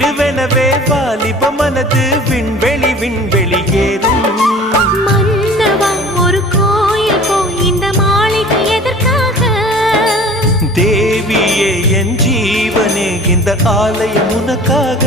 வீடுவெனவே வாலிப மனது விண்வெளி விண்வெளி ஏறும். மன்னவா ஒரு கோயில் போய் இந்த மாளிகை எதற்காக? தேவியே என் ஜீவனே இந்த ஆலயம் உனக்காக.